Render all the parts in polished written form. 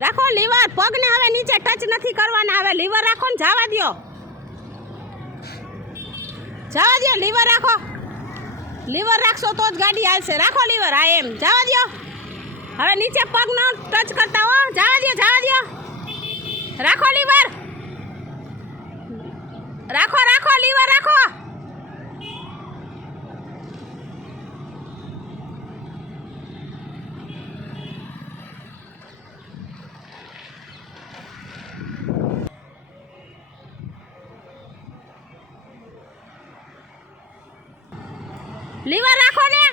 રાખો લીવર, પગને હવે નીચે ટચ નથી કરવાના. હવે લીવર રાખો ને જવા દો, જવા દો. લીવર રાખો, લીવર રાખશો તો જ ગાડી હાલશે. રાખો લીવર. હા એમ, જવા દો. હવે નીચે પગ ન ટચ કરતા હો. જવા દો, જવા દો. રાખો લીવર, રાખો રાખો લીવર રાખો. લીવર રાખો ને.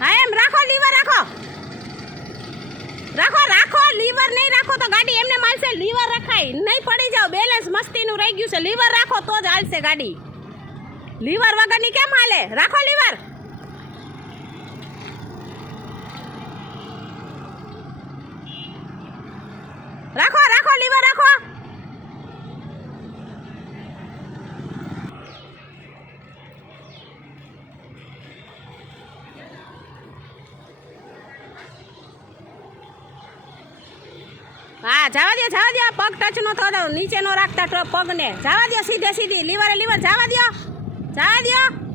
હા એમ, રાખો લીવર રાખો, રાખો રાખો. લીવર નહીં રાખો તો ગાડી એમને માલશે. લીવર રખાય નહીં, પડી જાવ. બેલેન્સ મસ્તીનું રહી ગયું છે. લીવર રાખો તો જ હાલશે ગાડી. લીવર વગરની કેમ હાલે? રાખો લીવર. રાખો રાખો લીવર રાખો. હા જવા દો, જવા દો. પગ ટચ નો થતો, નીચે નો રાખતા પગને. જવા દો, સીધે સીધી. લીવરે લીવર. જવા દો, જવા દો.